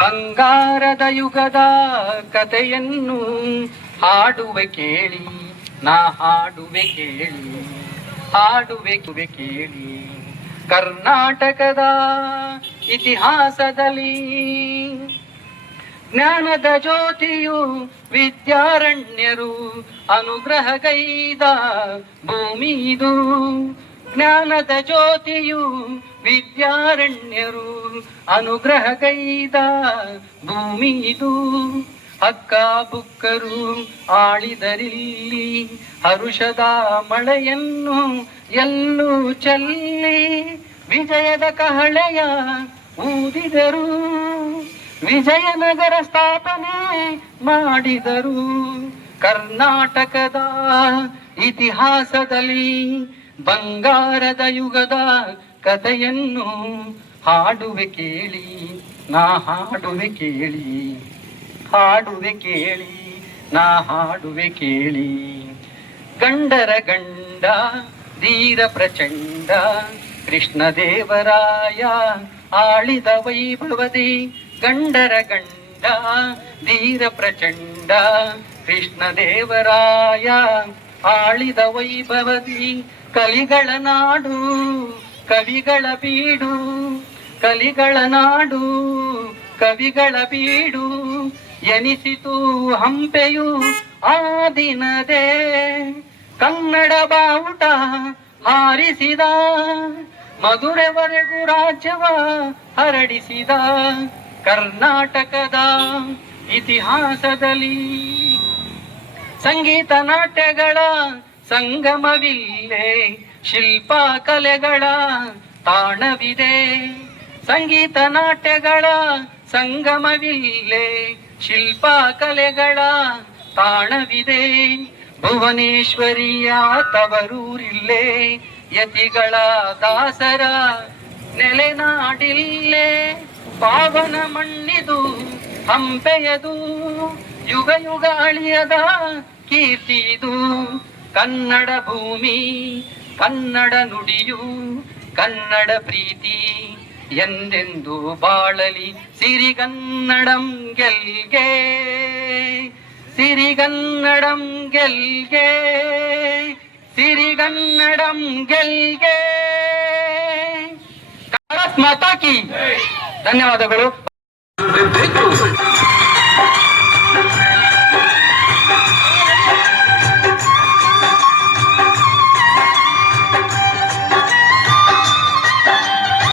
ಬಂಗಾರದ ಯುಗದ ಕಥೆಯನ್ನು ಹಾಡುವೆ ಕೇಳಿ, ನಾ ಹಾಡುವೆ ಕೇಳಿ, ಹಾಡುವೆ ಕುವೆ ಕೇಳಿ. ಕರ್ನಾಟಕದ ಇತಿಹಾಸದಲ್ಲಿ ಜ್ಞಾನದ ಜ್ಯೋತಿಯು ವಿದ್ಯಾರಣ್ಯರು ಅನುಗ್ರಹಗೈದ ಭೂಮಿ ಇದು. ಜ್ಞಾನದ ಜ್ಯೋತಿಯು ವಿದ್ಯಾರಣ್ಯರು ಅನುಗ್ರಹಗೈದ ಭೂಮಿ ಇದು. ಅಕ್ಕ ಬುಕ್ಕರು ಆಳಿದರಿಲ್ಲಿ ಹರುಷದ ಮಳೆಯನ್ನು ಎಲ್ಲೂ ಚಲ್ಲಿ ವಿಜಯದ ಕಹಳೆಯ ಊದಿದರು. ವಿಜಯನಗರ ಸ್ಥಾಪನೆ ಮಾಡಿದರು. ಕರ್ನಾಟಕದ ಇತಿಹಾಸದಲ್ಲಿ ಬಂಗಾರದ ಯುಗದ ಕಥೆಯನ್ನು ಹಾಡುವೆ ಕೇಳಿ, ನಾ ಹಾಡುವೆ ಕೇಳಿ ಹಾಡುವೆ ಕೇಳಿ, ನಾ ಹಾಡುವೆ ಕೇಳಿ. ಗಂಡರ ಗಂಡ, ಧೀರ ಪ್ರಚಂಡ, ಕೃಷ್ಣದೇವರಾಯ ಆಳಿದ ವೈಭವದಿ ಗಂಡರ ಗಂಡ, ಧೀರ ಪ್ರಚಂಡ, ಕೃಷ್ಣದೇವರಾಯ ಆಳಿದ ವೈಭವದಿ ಕಲಿಗಳ ನಾಡು, ಕವಿಗಳ ಬೀಡು, ಕಲಿಗಳ ನಾಡು, ಕವಿಗಳ ಬೀಡು, ಎನಿಸಿತು ಹಂಪೆಯು ಆ ದಿನದೇ. ಕನ್ನಡ ಬಾವುಟ ಹಾರಿಸಿದ ಮಧುರೆವರೆಗೂ ರಾಜ್ಯವ ಹರಡಿಸಿದ, ಕರ್ನಾಟಕದ ಇತಿಹಾಸದಲ್ಲಿ ಸಂಗೀತ ನಾಟ್ಯಗಳ ಸಂಗಮವಿಲ್ಲೇ, ಶಿಲ್ಪ ಕಲೆಗಳ ತಾಣವಿದೆ. ಸಂಗೀತ ನಾಟ್ಯಗಳ ಸಂಗಮವಿಲ್ಲೇ, ಶಿಲ್ಪ ಕಲೆಗಳ ತಾಣವಿದೆ. ಭುವನೇಶ್ವರಿಯ ತವರೂರಿಲ್ಲೇ, ಯತಿಗಳ ದಾಸರ ನೆಲೆನಾಡಿಲ್ಲೇ ಪಾವನ ಮಣ್ಣಿದು ಹಂಪೆಯದು ಯುಗ ಯುಗ ಅಳಿಯದ ಕೀರ್ತಿದು ಕನ್ನಡ ಭೂಮಿ ಕನ್ನಡ ನುಡಿಯು ಕನ್ನಡ ಪ್ರೀತಿ ಎಂದೆಂದು ಬಾಳಲಿ. ಸಿರಿಗನ್ನಡಂ ಗೆಲ್ಗೆ ಸಿರಿಗನ್ನಡಂ ಗೆಲ್ಗೆ ಸಿರಿಗನ್ನಡಂ ಗೆಲ್ಗೆ. ಭಾರತ್ ಮಾತಾ ಕಿ. ಧನ್ಯವಾದಗಳು.